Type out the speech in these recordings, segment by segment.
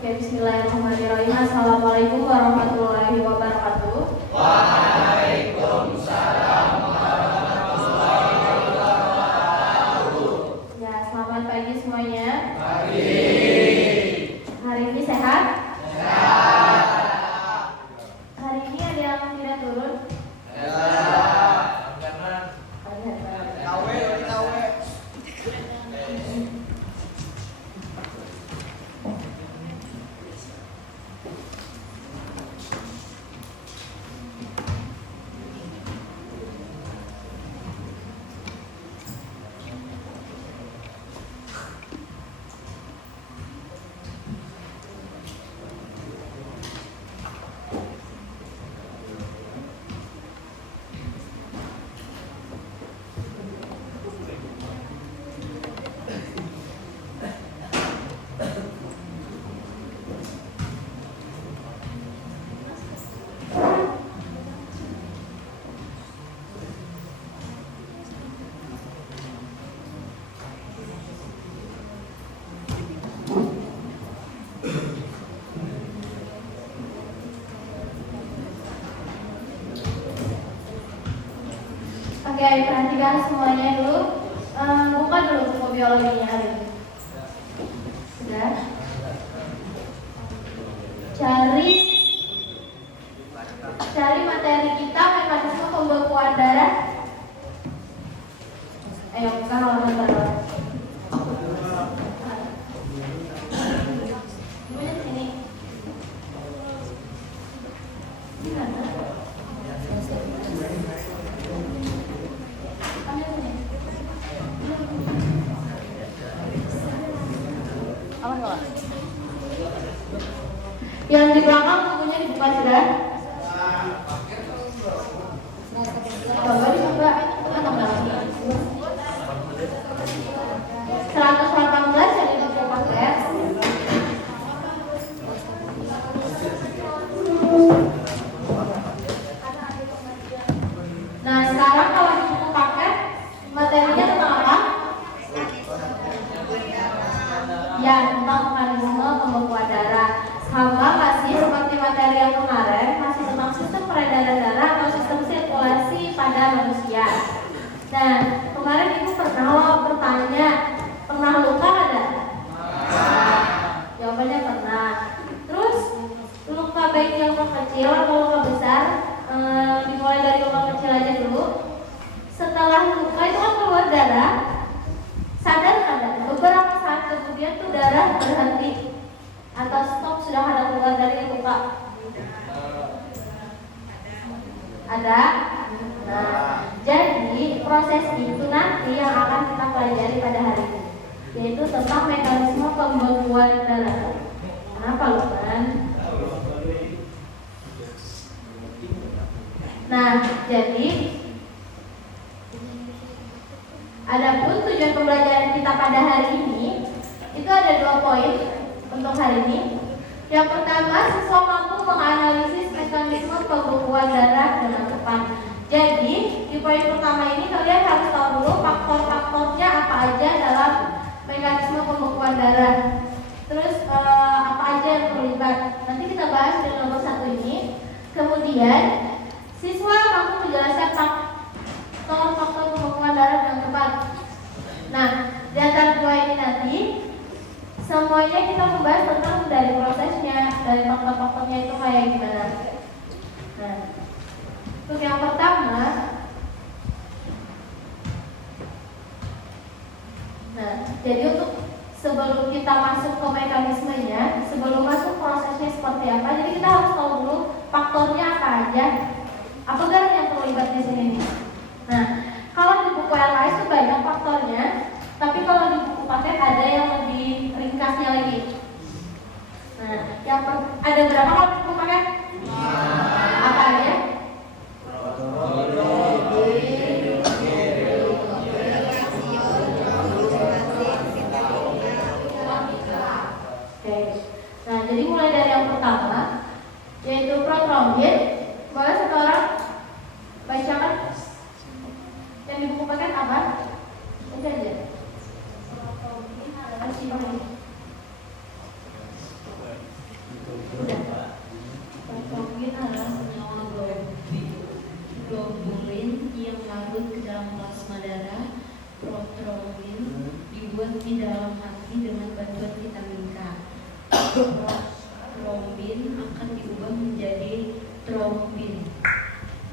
Oke, bismillahirrahmanirrahim. Assalamualaikum warahmatullahi wabarakatuh. Waalaikumsalam warahmatullahi wabarakatuh. Ya, selamat pagi semuanya. Pagi. Hari ini sehat? Sehat. Hari ini ada yang tidak turun? Sehat. Oke, perhatikan semuanya dulu. Buka dulu buku biologinya hari ini. Sudah? Cari materi kita, mekanisme pembekuan darah. Ayo, buka halaman berapa? Bukunya di sini. Di mana? Yang di belakang bukunya dibuka sudah? Coba dibuka. 118 yang di buku paket. Nah, sekarang kalau di buku paket materinya tentang apa? Ya, tentang mekanisme pembekuan darah. Sama masih seperti materi yang kemarin, masih tentang sistem peredaran darah atau sistem sirkulasi pada manusia. Nah, kemarin ibu pernah bertanya, pernah luka ada? Jawabannya pernah. Terus luka baik yang luka kecil atau luka besar, dimulai dari luka kecil aja dulu. Setelah luka itu kan keluar darah, sadar nggak? Beberapa saat kemudian tuh darah berhenti atau stop, sudah ada keluar dari luka. Ada? Nah, jadi proses itu nanti yang akan kita pelajari pada hari ini, yaitu tentang mekanisme pembekuan darah. Kenapa Lukman? Nah, jadi adapun tujuan pembelajaran kita pada hari ini itu ada 2 poin untuk hari ini. Yang pertama, siswa mampu menganalisis mekanisme pembekuan darah dengan tepat. Jadi, di poin pertama ini kalian harus tahu dulu faktor-faktornya apa aja dalam mekanisme pembekuan darah. Terus apa aja yang terlibat. Nanti kita bahas di nomor 1 ini. Kemudian, siswa mampu menjelaskan faktor pembekuan darah dengan tepat. Nah, di antara 2 ini nanti semuanya kita membahas tentang dari prosesnya, dari faktor-faktornya itu kayak gimana. Nah, untuk yang pertama, jadi untuk sebelum kita masuk ke mekanismenya, sebelum masuk prosesnya seperti apa, jadi kita harus tahu dulu faktornya apa aja, apa yang terlibat di sini nih. Nah, kalau di buku LKS itu banyak faktornya, tapi kalau di buku paket ada yang lebih ringkasnya lagi. Nah, ada berapa kalau di buku paket? Apa aja? Oke. Nah, jadi mulai dari yang pertama, yaitu protrombin. Boleh satu orang bacakan yang di buku paket apa? Baca aja.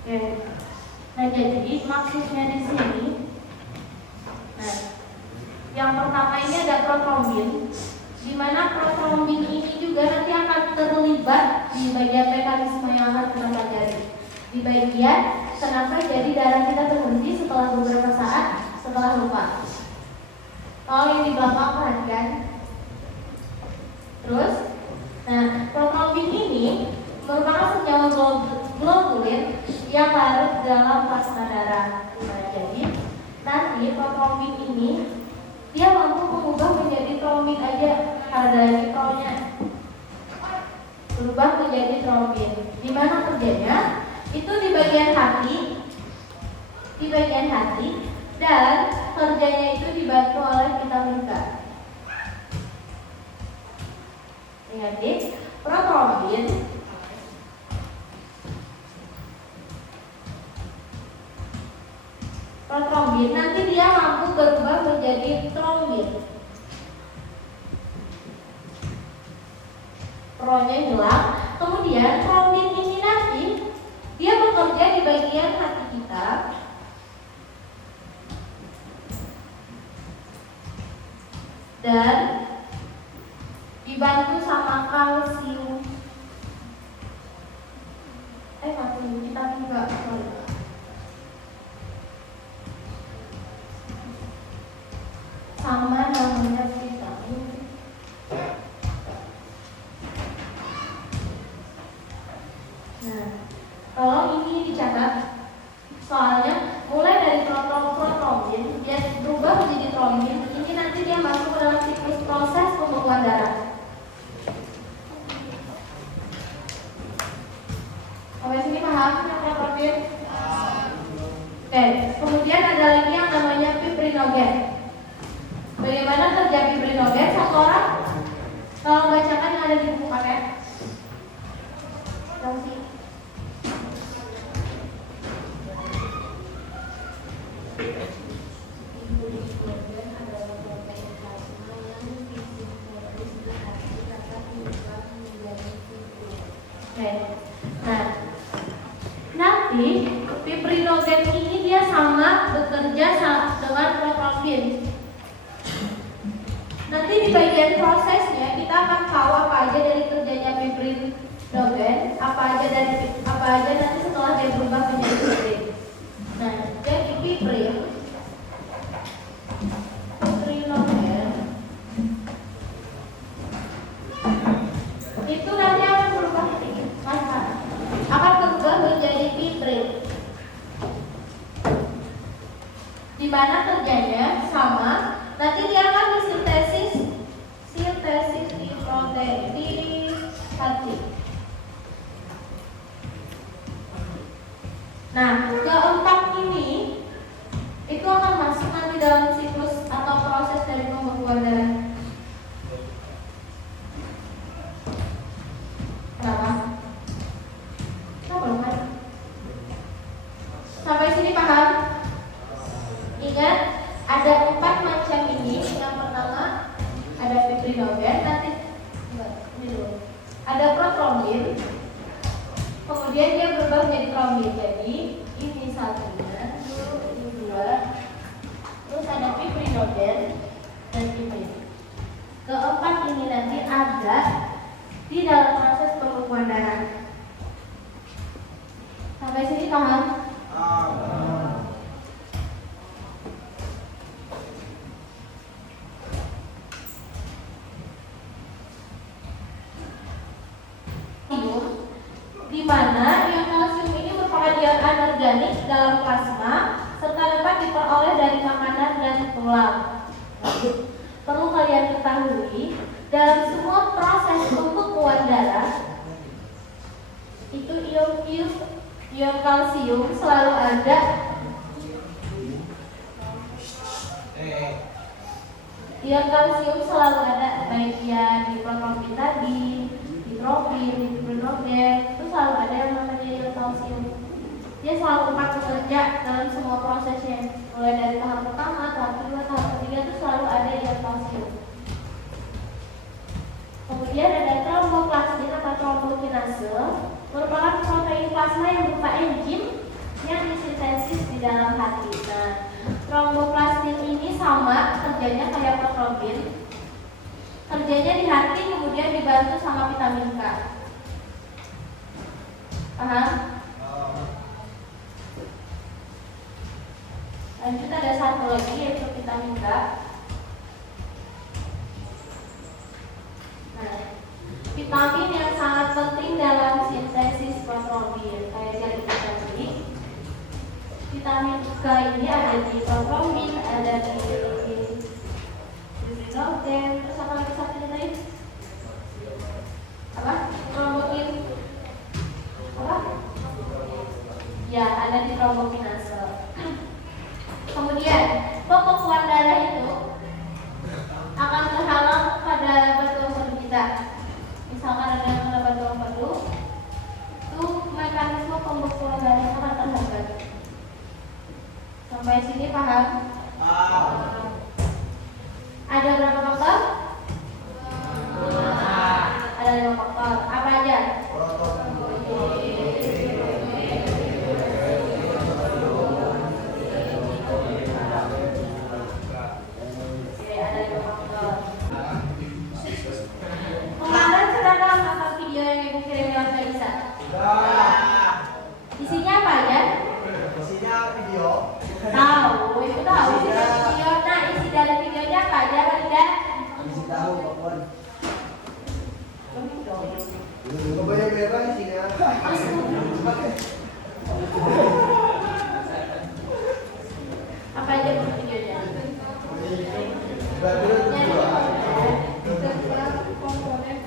Oke. Nah, jadi maksudnya di sini, nah, yang pertama ini ada protrombin, di mana protrombin ini juga nanti akan terlibat di bagian mekanisme yang akan kita pelajari. Di bagian kenapa jadi darah kita berhenti setelah beberapa saat setelah lupa. Kalau yang di belakang perhatikan. Terus, nah, protrombin ini merupakan senyawa globulin yang larut dalam plasma darah. Nah, jadi nanti protrombin ini dia mampu mengubah menjadi trombin aja karena nitronnya berubah menjadi trombin. Di mana kerjanya? Itu di bagian hati, dan kerjanya itu dibantu oleh vitamin K. Ingat nih, protrombin nanti dia mampu berubah menjadi trombin. Pro-nya hilang, kemudian trombin ini nanti dia bekerja di bagian hati kita. Dan dibantu sama kalsium. Kita enggak. Sama namanya vitamin. Nah, kalau ini dicatat, soalnya mulai dari protrombin dia berubah menjadi trombin. Ini nanti dia masuk ke dalam siklus proses pembekuan darah. Sampai sini paham yang protrombin? Oke, kemudian ada lagi yang namanya fibrinogen. Bagaimana kerja fibrinogen? Satu orang kalau bacakan yang ada di buku paket. Nah, nanti fibrinogen ini dia sama bekerja dengan protrombin. Nanti di bagian prosesnya kita akan tahu apa aja dari kerjanya fibrinogen, apa aja nanti setelah dia berubah menjadi fibrin. Nah, jadi fibrinogen itu nanti akan berubah menjadi fibrin. Di mana kerjanya sama, nanti dia akan disintesis di protein di hati. Nah, keempat ini itu akan masuk nanti dalam siklus atau proses dari pembekuan darah. Kenapa? Sampai sini paham? Ingat, ada 4 macam ini. Yang pertama ada fibrinogen, nanti ini dulu. Ada protrombin, kemudian dia berubah menjadi trombin. Jadi ini satunya, ini dua. Terus ada fibrinogen dan fibrin. Keempat ini nanti ada di dalam proses pembekuan darah. Sampai sini paham? Di mana ion kalsium ini merupakan ion anorganik dalam plasma serta dapat diperoleh dari makanan dan tulang. Perlu kalian ketahui, dalam semua proses pembekuan darah itu ion kalsium selalu ada. Ion kalsium selalu ada, baik ya di protrombin tadi, di trombin, di fibrinogen, itu selalu ada yang namanya ion kalsium. Dia selalu bekerja dalam semua prosesnya, mulai dari tahap pertama, tahap kedua, tahap ketiga itu selalu ada ion kalsium. Kemudian ada tromboplasmin atau trombokinase, merupakan protein plasma yang berupa enzim yang disintesis di dalam hati. Nah, tromboplastin ini sama kerjanya kayak protein. Kerjanya di hati kemudian dibantu sama vitamin K. Paham? Lanjut ada satu lagi yaitu vitamin K. Nah, vitamin yang sangat penting dalam sintesis protein kayak yang kita tadi. Vitamin K ini ada di protein, ada di gluten, terus apa lagi satunya tadi? Apa? Trombopin. Apa? Ya, ada di trombokinase. Kemudian pembekuan darah itu akan terhalang pada batu empedu kita. Misalkan ada yang kena batu empedu, itu mekanisme pembekuan darah akan terhambat. Sampai sini paham? Ada berapa faktor? Ada 5 faktor. Apa aja? Oke, ada 5 faktor. Kemarin sudah nonton video yang ibu kirim lewat Kalisa? Isinya apa aja? Isinya video. Tahu, ibu tahu isi dari video. Nah, isi dari videonya apa aja, Linda? Isi tahu, Pak. Banyak merah isinya. Apa aja videonya? Background juga. Komponen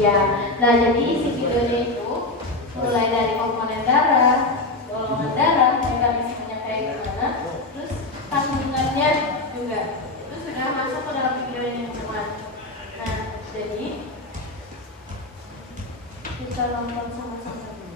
ya, nah jadi isi videonya itu mulai dari komponen darah, golongan darah, mekanismenya kayak gimana, terus kandungannya juga itu sudah masuk ke dalam video ini semua. Nah, jadi kita nonton sama-sama dulu.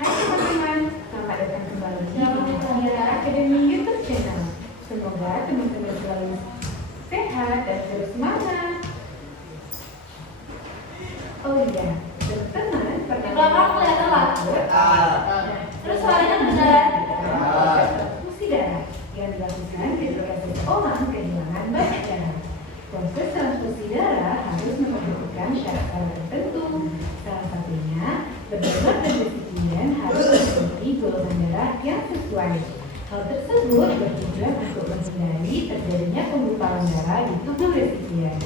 Hai teman-teman, selamat datang kembali di Mutiara Academy YouTube channel. Semoga teman-teman selalu sehat dan terus semangat. Oh iya, teman-teman Di pernah belakang kelihatan lah. Terus suaranya beneran. transfusi darah yang dilakukan ketika seseorang kehilangan banyak darah. Proses transfusi darah harus memperhatikan syarat-syarat tertentu. Salah satunya, berdonor dan resipien harus memiliki golongan darah yang sesuai. Hal tersebut bertujuan untuk menghindari terjadinya penggumpalan darah di tubuh resipien.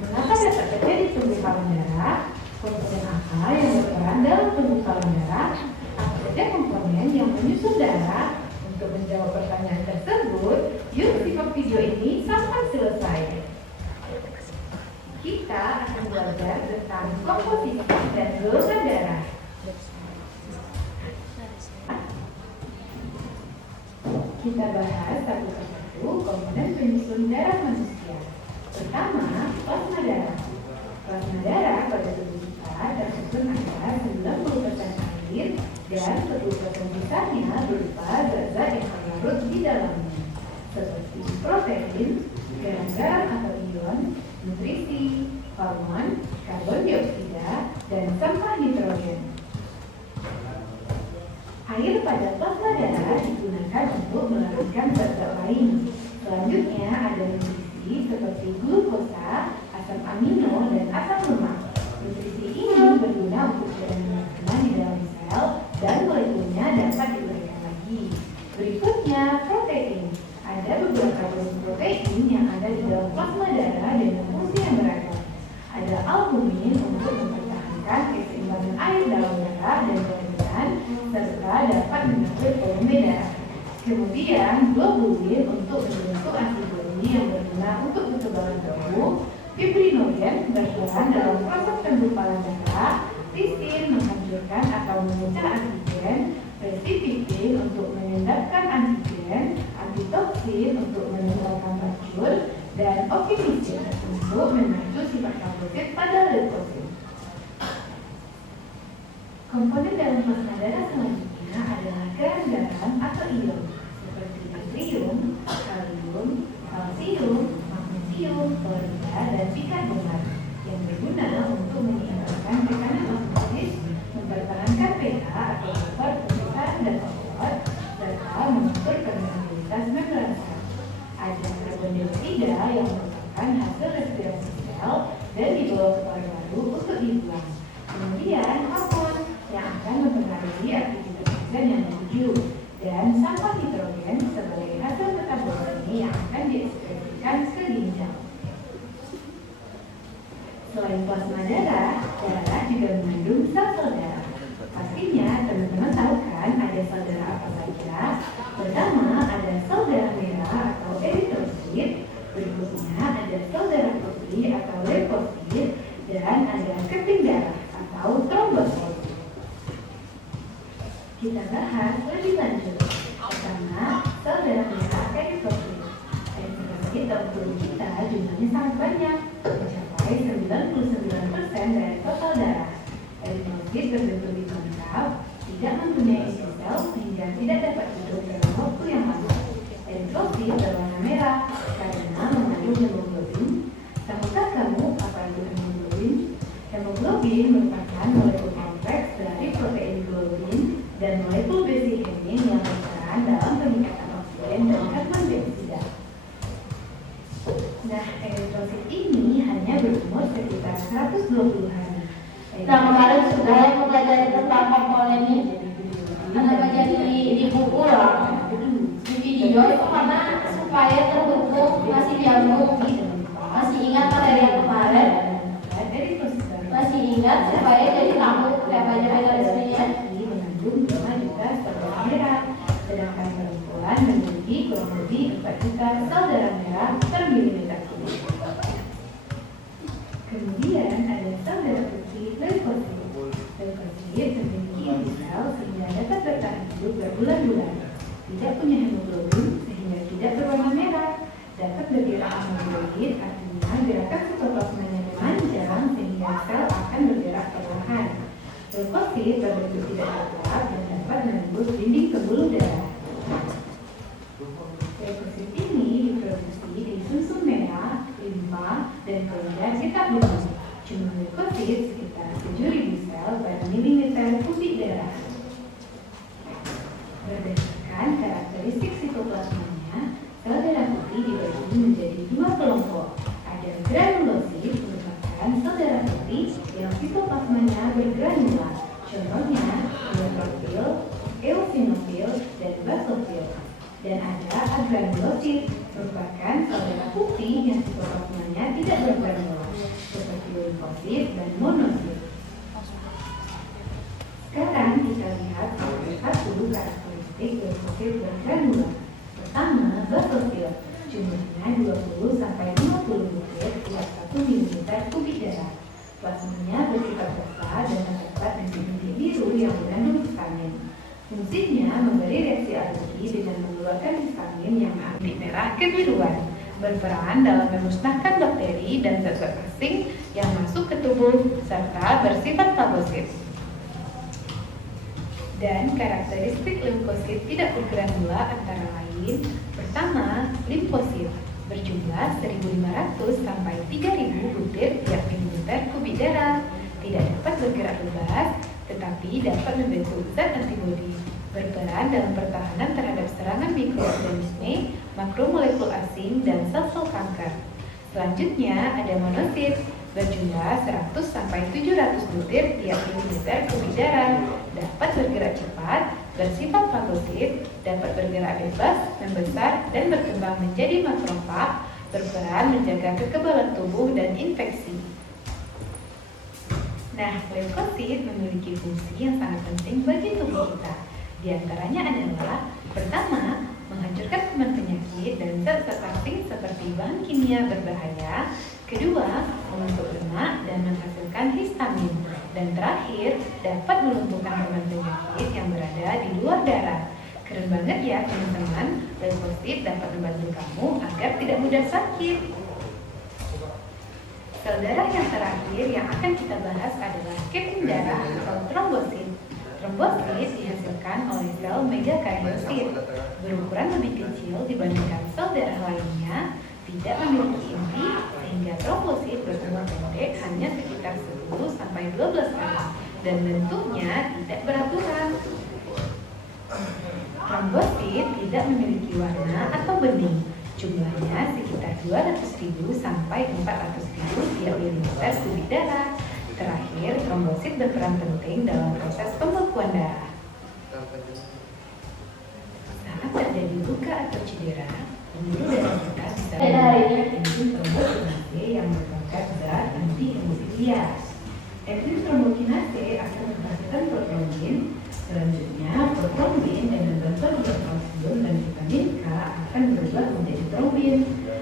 Mengapa dapat terjadi penggumpalan darah? Komponen apa yang berperan dalam penggumpalan darah? Apa saja komponen yang menyusun darah? Untuk menjawab pertanyaan tersebut, yuk simak video ini sampai selesai. Kita akan belajar tentang komposisi dan golongan darah. Kita bahas satu persatu komponen penyusun darah manusia. Pertama, plasma darah. Plasma darah pada tubuh kita tersusun antara 90% air dan 10% sisanya berupa zat-zat yang terlarut di dalamnya, seperti protein, garam atau ion, nutrisi, hormon, karbon dioksida, dan sampah nitrogen. Air pada plasma darah digunakan untuk melarutkan zat-zat lain. Selanjutnya ada nutrisi seperti glukosa, asam amino, dan asam lemak. Nutrisi ini berguna untuk jaringan makanan di dalam sel dan molekulnya dapat diuraikan lagi. Berikutnya protein. Ada beberapa jenis protein yang ada di dalam plasma darah dengan fungsi yang beragam. Ada albumin untuk mempertahankan keseimbangan air dalam darah dan jaringan serta dapat mengatur volume darah. Kemudian globulin untuk membentuk antibodi yang berguna untuk kekebalan tubuh. Fibrinogen berperan dalam proses penggumpalan darah. Sisin menghancurkan atau memecah antigen. Resipitin untuk mengendapkan leukosit untuk meninggalkan racun, dan opimisin untuk memacu sifat karbohidrat pada leukosit. Komponen dalam plasma darah selanjutnya adalah garam atau ion seperti natrium, kalium, kalsium, magnesium, klorida, dan bikarbonat yang berguna untuk menyeimbangkan tekanan osmosis, mempertahankan pH atau sifat pemeriksaan dan fosfat, serta mengatur permeabilitas membran sel. Ada karbon dioksida yang merupakan hasil respirasi sel dan dibawa ke paru-paru untuk dibuang. Kemudian hormon yang akan mempengaruhi aktivitas organ yang dituju, dan sampah nitrogen sebagai hasil metabolisme yang akan diekspresikan ke ginjal. Selain plasma darah, darah juga mengandung sel-sel darah. Pastinya teman-teman tahu kan ada sel darah apa saja? Pertama ada sel darah merah atau eritrosit, berikutnya ada sel darah putih atau leukosit, dan ada keping darah atau trombosit. Kita bahas lebih lanjut. Pertama, sel darah merah eritrosit. Eritrosit dalam tubuh kita jumlahnya sangat banyak, mencapai 99% dari total darah. Eritrosit berbentuk bicangkap, tidak mempunyai isi sel sehingga tidak dapat hidup dalam waktu yang lama. Eritrosit berwarna merah karena mengandung hemoglobin. Tahukah kamu apa itu hemoglobin? Hemoglobin merupakan molekul kompleks dari protein globin dan molekul besi hemin yang berperan dalam peningkatan oksigen dan karbon dioksida. Nah, eritrosit ini hanya berumur sekitar 120 hari. Nah, kemarin sudah mempelajari tentang komponen ini. Anda baca di buku lah, di video itu karena supaya terhubung masih nyambung. Masih ingat materi yang kemarin? Masih ingat supaya jadi tahu apa aja mekanismenya. Mengandung 5 juta sel darah merah, sedangkan perempuan memiliki kurang lebih 4 juta sel darah merah per milimeter kubik. Kemudian ada sel darah putih leukosit. Leukosit memiliki inti sel sehingga dapat bertahan hidup berbulan-bulan. Tidak punya hemoglobin sehingga tidak berwarna merah. Dapat bergerak hemoglobin, artinya gerakan sitoplasmanya memanjang sehingga sel akan bergerak perlahan. Leukosit berbentuk tidak tetap dan dapat menembus dinding pembuluh darah. Leukosit ini diproduksi di sumsum merah, limfa, dan kelenjar getah bening. Jumlah leukosit sekitar 7.000 sel per milimeter kubik darah. Berdasarkan karakteristik sitoplasmanya, sel darah putih dibagi menjadi 2 kelompok. Ada granulosit merupakan sel darah putih yang sitoplasmanya bergranular. Contohnya neutrofil, eosinofil, dan basofil. Dan ada agranulosit merupakan sel darah putih yang sitoplasmanya tidak bergranular, seperti leukosit dan monosit. Sekarang kita lihat salah satu karakteristik leukosit bergranular. Pertama, basofil. Jumlahnya 20-50 butir tiap 1 mm kubik darah. Plasmanya bersifat besar dan terdapat bintik biru yang mengandung histamin. Fungsinya memberi reaksi alergi dengan mengeluarkan histamin yang mengandung merah kebiruan, berperan dalam memusnahkan bakteri dan zat-zat asing yang masuk ke tubuh serta bersifat fagosit. Dan karakteristik leukosit tidak bergranula antara lain: pertama, limfosit berjumlah 1.500 sampai 3.000 butir tiap milimeter kubik darah, tidak dapat bergerak bebas, tetapi dapat membentuk zat antibodi, berperan dalam pertahanan terhadap serangan mikroorganisme, makromolekul asing, dan sel-sel kanker. Selanjutnya ada monosit berjumlah 100 sampai 700 butir tiap milimeter kubik darah, dapat bergerak cepat, bersifat fagosit, dapat bergerak bebas, membesar, dan berkembang menjadi makrofag, berperan menjaga kekebalan tubuh dan infeksi. Nah, leukosit memiliki fungsi yang sangat penting bagi tubuh kita. Di antaranya adalah: pertama, menghancurkan kuman penyakit dan zat-zat asing seperti bahan kimia berbahaya. Kedua, membentuk lemak dan menghasilkan histamin. Dan terakhir, dapat melumpuhkan kuman penyakit yang berada di luar darah. Keren banget ya teman-teman, limfosit dapat membantu kamu agar tidak mudah sakit. Sel darah yang terakhir yang akan kita bahas adalah keping darah atau trombosit. Trombosit dihasilkan oleh sel megakaryosit, berukuran lebih kecil dibandingkan sel darah lainnya, tidak memiliki inti, sehingga trombosit berumur pendek hanya sekitar 10-12 kali, dan bentuknya tidak beraturan. Trombosit tidak memiliki warna atau bening. Jumlahnya sekitar 200.000 sampai 400.000 tiap mililiter kubik darah. Terakhir, trombosit berperan penting dalam proses pembekuan darah. Saat terjadi luka atau cedera, pembuluh darah kita bisa menggunakan enzim trombokinase yang merupakan zat anti-hemofilia. Enzim trombokinase akan menghasilkan protrombin. Selanjutnya, protrombin dengan bantuan zat kalsium dan vitamin K akan berubah menjadi trombin,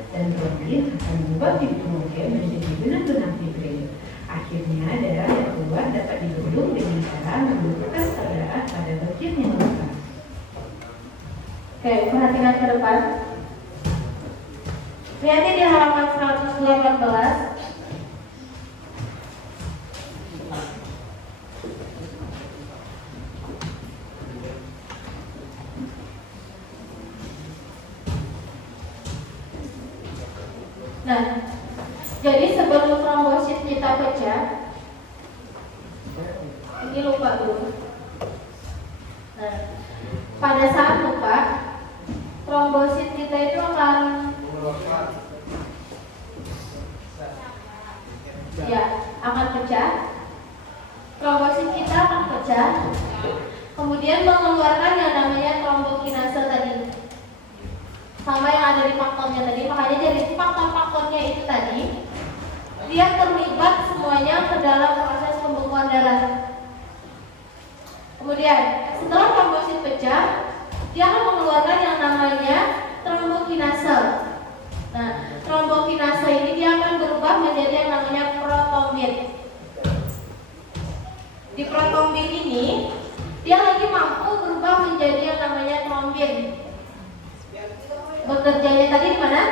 dan trombin akan mengubah fibrinogen menjadi benang-benang fibrin. Akhirnya, darah yang keluar dapat dibendung dengan cara membekukan sel darah pada bagian yang luka. Oke, perhatikan ke depan. Lihat di halaman 118. Nah, jadi sebelum trombosit kita pecah, ini lupa dulu. Nah, pada saat lupa, trombosit kita itu akan pecah. Trombosit kita akan pecah, kemudian mengeluarkan yang namanya trombokinase tadi. Sama yang ada di faktornya tadi, makanya dari faktor-faktornya itu tadi dia terlibat semuanya ke dalam proses pembekuan darah. Kemudian setelah trombosit pecah, dia akan mengeluarkan yang namanya trombokinase. Nah, trombokinase ini dia akan berubah menjadi yang namanya protombin. Di protombin ini dia lagi mampu berubah menjadi yang namanya trombin. Bekerjanya tadi di mana?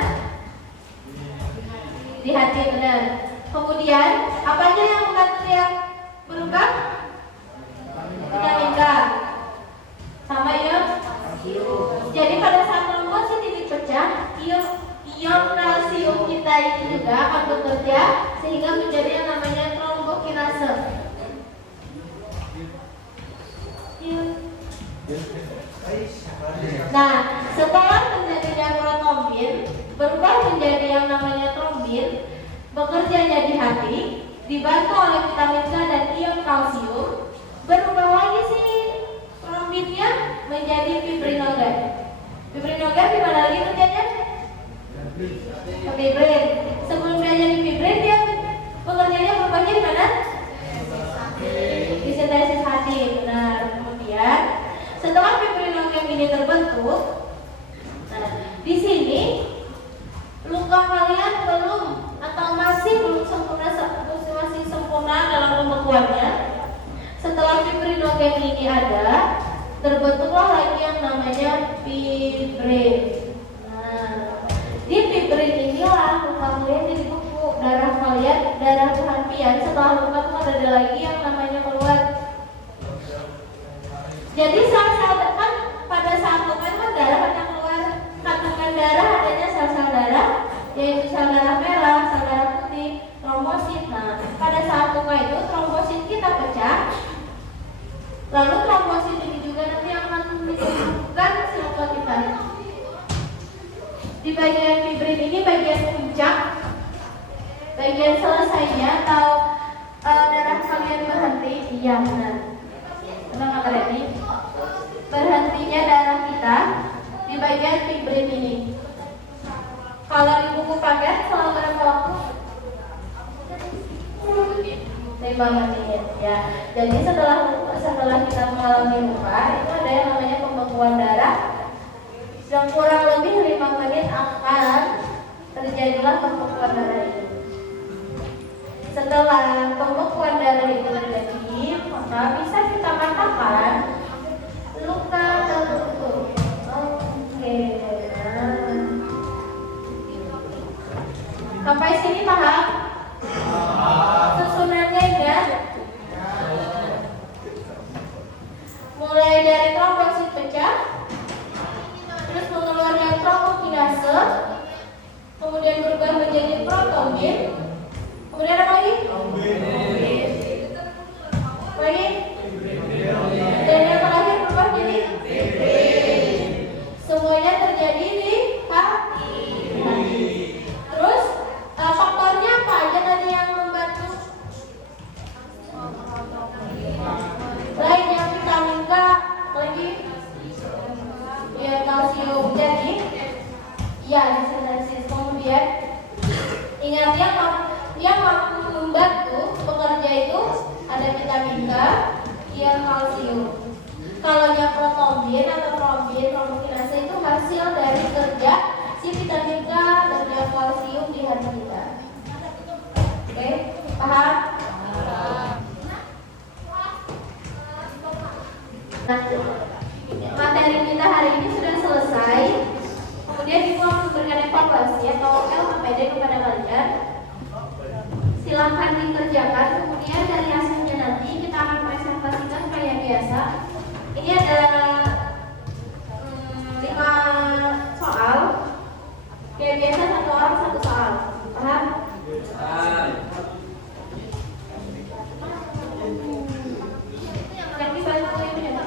Di hati, benar. Kemudian apa aja yang membantu dia berubah? Vitamin K sama ion. Jadi pada saat trombosit ini pecah, ion kalsium kita ini juga akan bekerja sehingga menjadi yang namanya trombokinase. Nah, setelah terjadinya protombin berubah menjadi yang namanya trombin, bekerjanya di hati, dibantu oleh vitamin K dan ion kalsium, berubah lagi sih trombinnya menjadi fibrinogen. Fibrinogen di mana lagi kerjanya? Ke fibrin. Sebelum dia jadi fibrin, dia bekerjanya berubahnya di mana? Di sintesis hati, benar. Kemudian setelah fibrinogen ini terbentuk, nah, di sini luka kalian belum atau masih belum sempurna dalam pembekuannya. Setelah fibrinogen ini ada, terbentuklah lagi yang namanya fibrin. Nah, di fibrin inilah luka kalian jadi beku, darah kalian, darah berhampiran. Setelah luka itu ada lagi yang namanya keluar. Jadi sel-sel depan pada saat luka itu kan darah banyak keluar. Kandungan darah adanya sel-sel darah, yaitu sel darah merah, sel darah putih, trombosit. Nah, pada saat luka itu trombosit kita pecah. Lalu trombosit ini juga nanti akan menyebabkan si luka kita. Di bagian fibrin ini bagian puncak, bagian selesainya atau darah kalian berhenti. Iya, benar. Tenang kata ini. Berhentinya darah kita di bagian fibrin ini. Kalau di buku paket selama berapa waktu? 5 menit ya. Jadi setelah kita mengalami luka, itu ada yang namanya pembekuan darah yang kurang lebih 5 menit akan terjadilah pembekuan darah itu. Setelah pembekuan darah itu terjadi, maka bisa kita katakan luka tertutup. Sampai sini paham? Susunannya ingat? Mulai dari trombosit pecah, terus mengeluarkan trombokinase, kemudian berubah menjadi protombin, kemudian apa lagi? Lagi? Dan yang terakhir berubah jadi semuanya terjadi di hati. Terus faktornya apa aja tadi yang membantu? Lain yang vitamin K, lagi ya kalsium. Jadi ya disintesis. Kemudian ingat yang membantu bekerja itu ada vitamin K, yang kalsium. Kalau yang protombin atau trombin, trombokinase itu hasil dari kerja si vitamin K dan yang kalsium di hati kita. Oke, paham? Nah, materi kita hari ini sudah selesai. Kemudian kita mau memberikan evaluasi atau LHPD kepada kalian. Silahkan dikerjakan. Kemudian dari hasilnya nanti kita akan presentasikan kayak biasa. Ini ada 5 soal. Kayak biasa satu orang satu soal. Paham? Yang dibantu ini ya.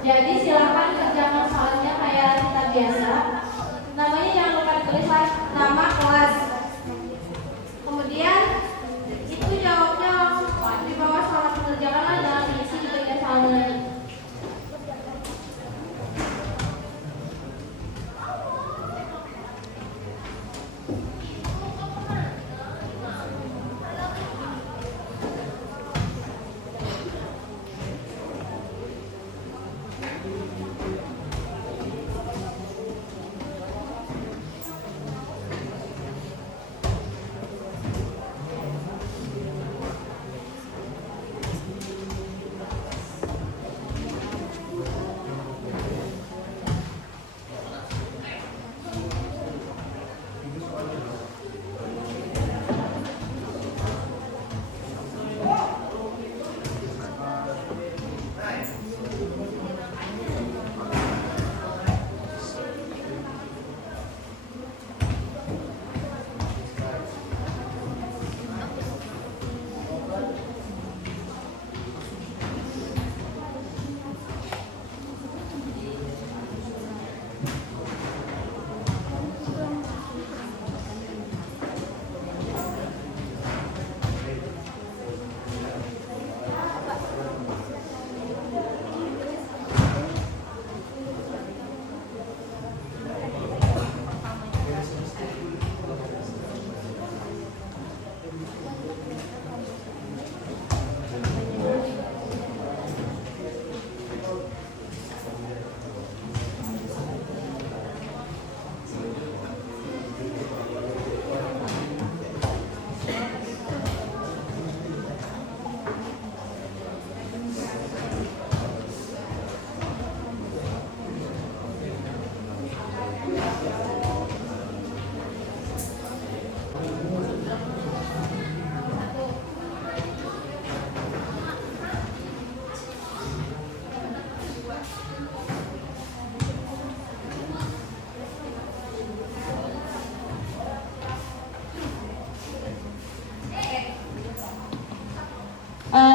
Jadi silakan kerjakan soalnya kayak kita biasa. Namanya jangan lupa ditulis nama kelas. Kemudian itu jawabnya langsung di bawah soal mengerjakan, jangan diisi di bagian soalnya lagi.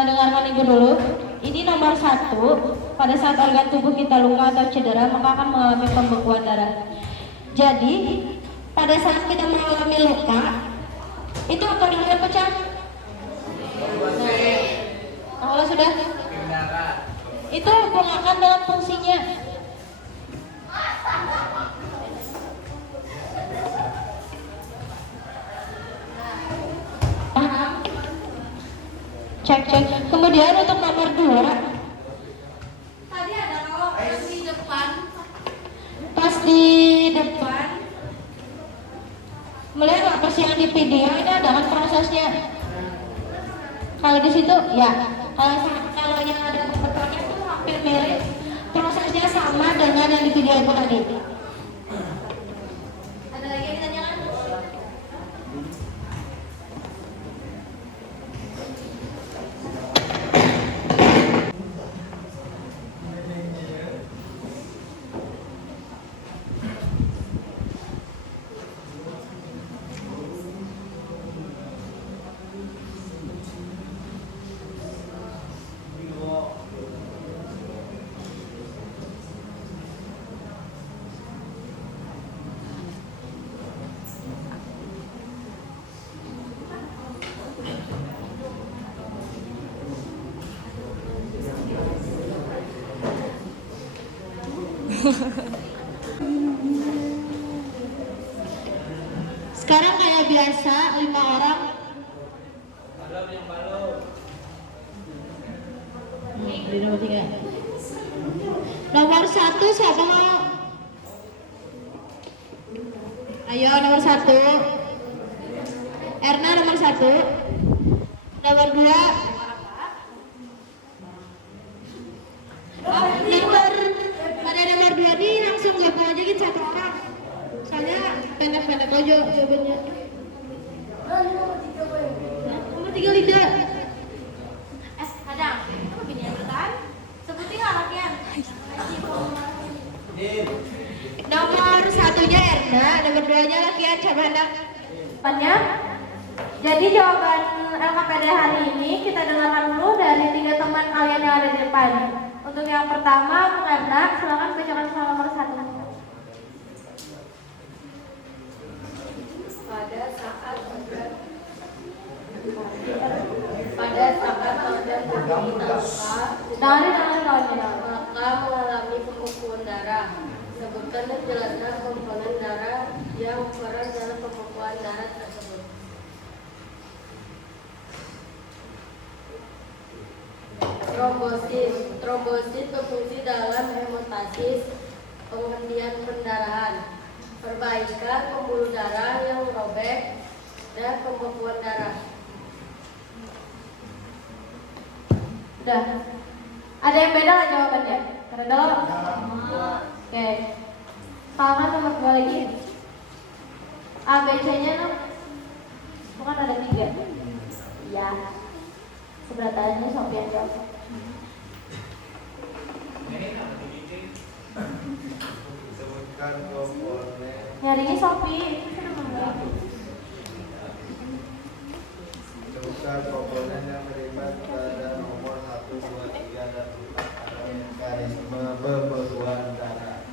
dengarkan ibu dulu. Ini nomor 1, pada saat organ tubuh kita luka atau cedera maka akan mengalami pembekuan darah. Jadi pada saat kita mengalami luka itu apa yang pecah? Nah, kalau sudah itu hubungan dalam fungsinya. Paham? Cek. Kemudian untuk nomor 2, tadi ada kalau pas di depan melihat nggak pas yang di video ini ada kan prosesnya. Kalau di situ ya, kalau yang ada bentuknya itu hampir mirip, prosesnya sama dengan yang di video itu tadi. Ada lagi yang ditanyakan? Sekarang kayak biasa 5 orang. Di nomor 3. Nomor 1 siapa? Ayo nomor 1. Erna nomor 1. Nomor 2. Pada nomor 2 ini langsung gabung aja gitu 1 orang. Soalnya pendek-pendek aja jawabannya. Nomor 3 Linda. Kadang, kamu gini ya bertahan. Sebutin anaknya. Nomor 1-nya Erna, nomor 2-nya Lakian. Coba hendak depannya. Jadi jawaban LKPD hari ini kita dengarkan dulu dari 3 teman kalian yang ada di depan. Untuk yang pertama, Bung Erna, silakan bacakan soal nomor 1. Pada saat organ tubuh kita luka, maka mengalami pembekuan darah. Sebutkan dan jelaskan komponen darah yang peran dalam pembekuan darah tersebut. Trombosit berfungsi dalam hemostasis, penghentian pendarahan, perbaikan pembuluh darah yang robek, dan pembekuan darah. Udah. Ada yang beda nggak jawabannya? Karena dalam. Oke. Salah nomor 2 lagi. A, B, C-nya no? Bukan ada 3. Ya. Seberatannya Sophie yang jawab. Sebutkan komponen. Nyarinya Sophie. Sebutkan komponen yang terlibat pada nomor 1, 2, 3 dan 4 pada mekanisme pembekuan darah.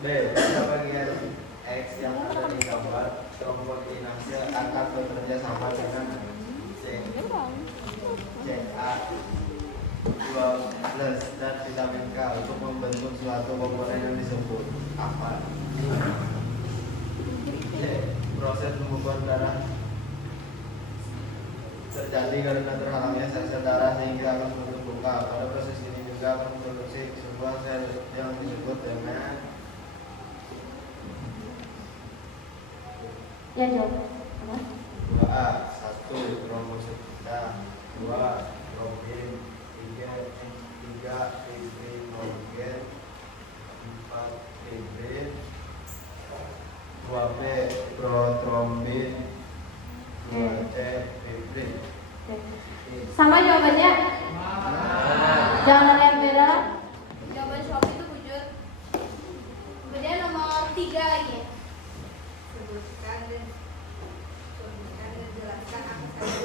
B. Pada bagian X yang ada di gambar, trombokinase akan bekerja sama dengan CA 12 dan vitamin K untuk membentuk suatu komponen yang disebut apa? C. Proses pembekuan darah terjadi karena terhalangnya sel-sel darah sehingga akan membentuk luka. Pada proses ini juga akan memproduksi sebuah sel yang disebut dengan Ya jawab. 2A 1 trombosit 2 trombin 3 fibrinogen 4 fibrin 2B protrombin 2C fibrin. Sama jawabannya? Jangan ada yang beda. Jawaban Sophie itu wujud. Kemudian nomor 3 lagi. Sebutkan dan jelaskan apa saja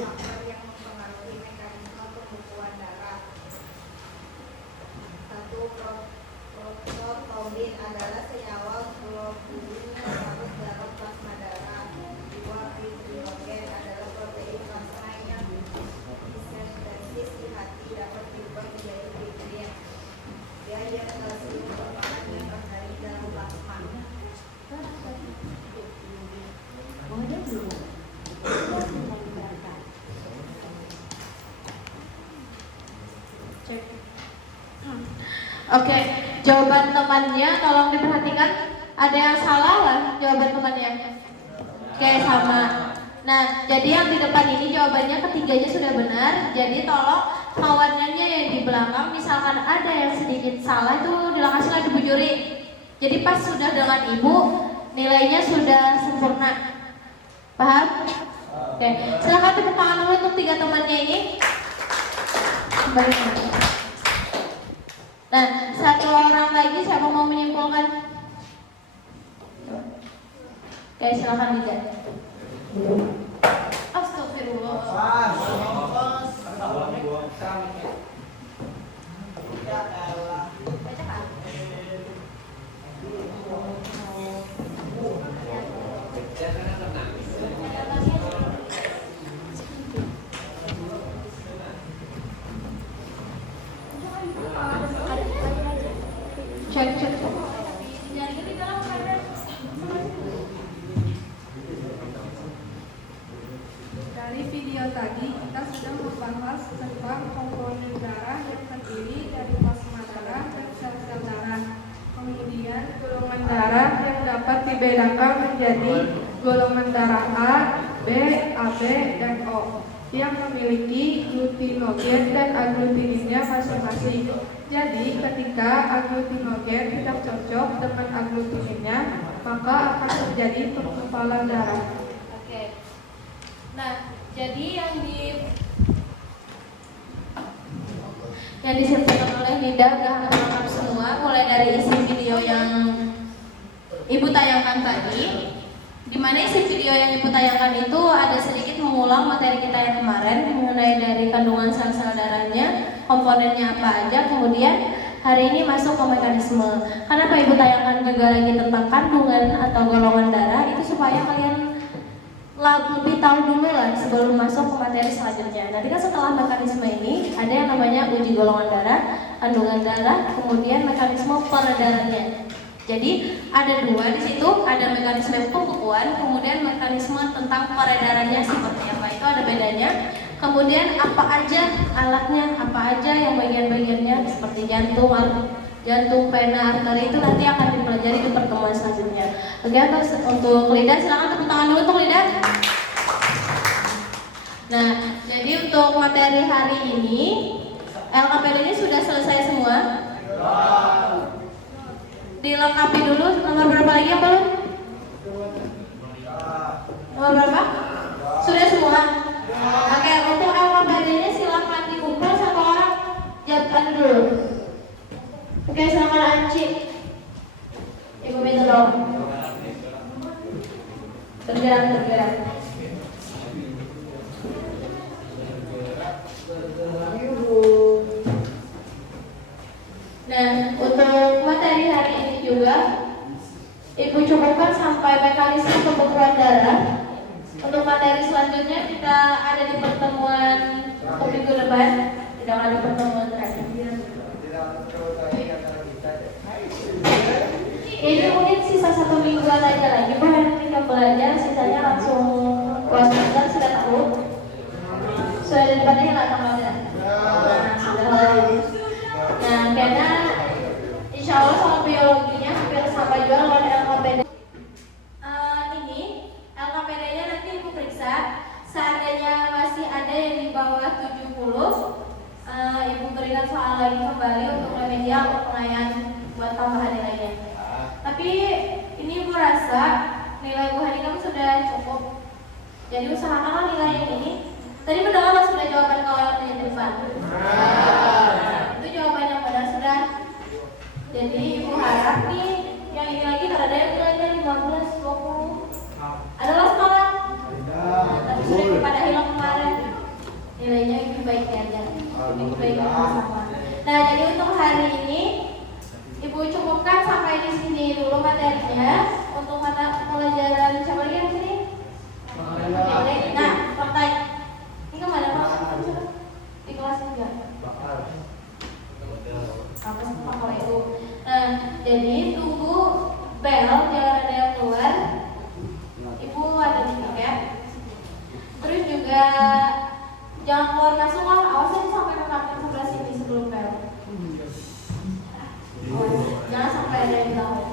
Oke, jawaban temannya tolong diperhatikan. Ada yang salah lah jawaban temannya. Oke, sama. Nah, jadi yang di depan ini jawabannya ketiganya sudah benar. Jadi tolong kawanannya yang di belakang, misalkan ada yang sedikit salah itu dilakaslah di Bu Juri. Jadi pas sudah dengan ibu, nilainya sudah sempurna. Paham? Oke, silakan tepuk tangan dulu untuk 3 temannya ini. Nah, 1 orang lagi siapa mau menyimpulkan? Oke, silakan Liza. Astagfirullah. Cek. Dari video tadi kita sudah membahas tentang komponen darah yang terdiri dari plasma darah dan sel-sel darah. Kemudian golongan darah yang dapat dibedakan menjadi golongan darah A, B, AB, dan O yang memiliki glutinogen dan aglutininnya masing-masing. Jadi ketika aglutinogen tidak cocok dengan aglutininnya, maka akan terjadi penggumpalan darah. Oke. Nah, jadi yang disampaikan oleh Nida udah lengkap semua, mulai dari isi video yang Ibu tayangkan tadi. Di mana isi video yang Ibu tayangkan itu ada sedikit mengulang materi kita yang kemarin mengenai dari kandungan sel-sel darahnya, komponennya apa aja, kemudian hari ini masuk ke mekanisme. Kenapa Ibu tayangkan juga lagi tentang kandungan atau golongan darah itu supaya kalian lebih tahu dulu lah sebelum masuk ke materi selanjutnya. Nanti kan setelah mekanisme ini ada yang namanya uji golongan darah, kandungan darah, kemudian mekanisme peredarannya. Jadi ada 2 di situ, ada mekanisme pembekuan, kemudian mekanisme tentang peredarannya seperti apa, itu ada bedanya. Kemudian apa aja alatnya, apa aja yang bagian-bagiannya seperti jantung, vena, arteri itu nanti akan dipelajari di pertemuan selanjutnya. Oke, terus untuk Lida silakan tepuk tangan dulu untuk Lida. Nah, jadi untuk materi hari ini LKPD ini sudah selesai semua. Dilengkapi dulu, nomor berapa lagi yang belum? Nomor berapa? Sudah semua? Oke, untuk LKPD-nya silakan dikumpul 1 orang. Jawabkan dulu. Oke, silakan Anci. Ibu minta tolong. Bergerak. Nah, untuk materi hari ini juga Ibu cukupkan sampai mekanisme pembekuan darah. Untuk materi selanjutnya kita ada di pertemuan minggu depan, tidak ada pertemuan terakhir. Ini mungkin sisa 1 mingguan aja lagi, Bu. Kita belajar, sisanya langsung kelas master sudah tahu. Sudah ada di depannya nggak tanggalnya? Nah, karena insya Allah soal biologinya hampir sama juga kalau ada LKPD. Ini LKPD-nya nanti Ibu periksa. Seandainya masih ada yang di bawah 70, Ibu berikan soal lagi kembali untuk remedial atau pengayaan buat tambahan nilainya. Tapi ini Ibu rasa nilai Bu Hani kamu sudah cukup. Jadi usahakanlah nilai yang ini. Tadi mendengar sudah jawaban kawan yang di depan. Itu jawaban yang benar sudah. Jadi Ibu harap nih yang ini lagi karena ada yang nilainya 15, 20. Adalah semangat. Tapi sudah pada hilang kemarin. Nilainya lebih baiknya aja. Lebih baiknya sama. Nah, jadi untuk hari ini Ibu cukupkan sampai di sini dulu materinya. Untuk mata pelajaran siapa lagi yang sini? Nah, praktek. Ini kemana Pak? Di kelas juga. Apa sama kalau itu? Nah, jadi tunggu bel, jangan ada yang keluar. Ibu ada di sini ya. Terus juga jangan keluar masuk lah. Awas aja sampai ke kantin sebelah sini sebelum bel. ada yang tahu?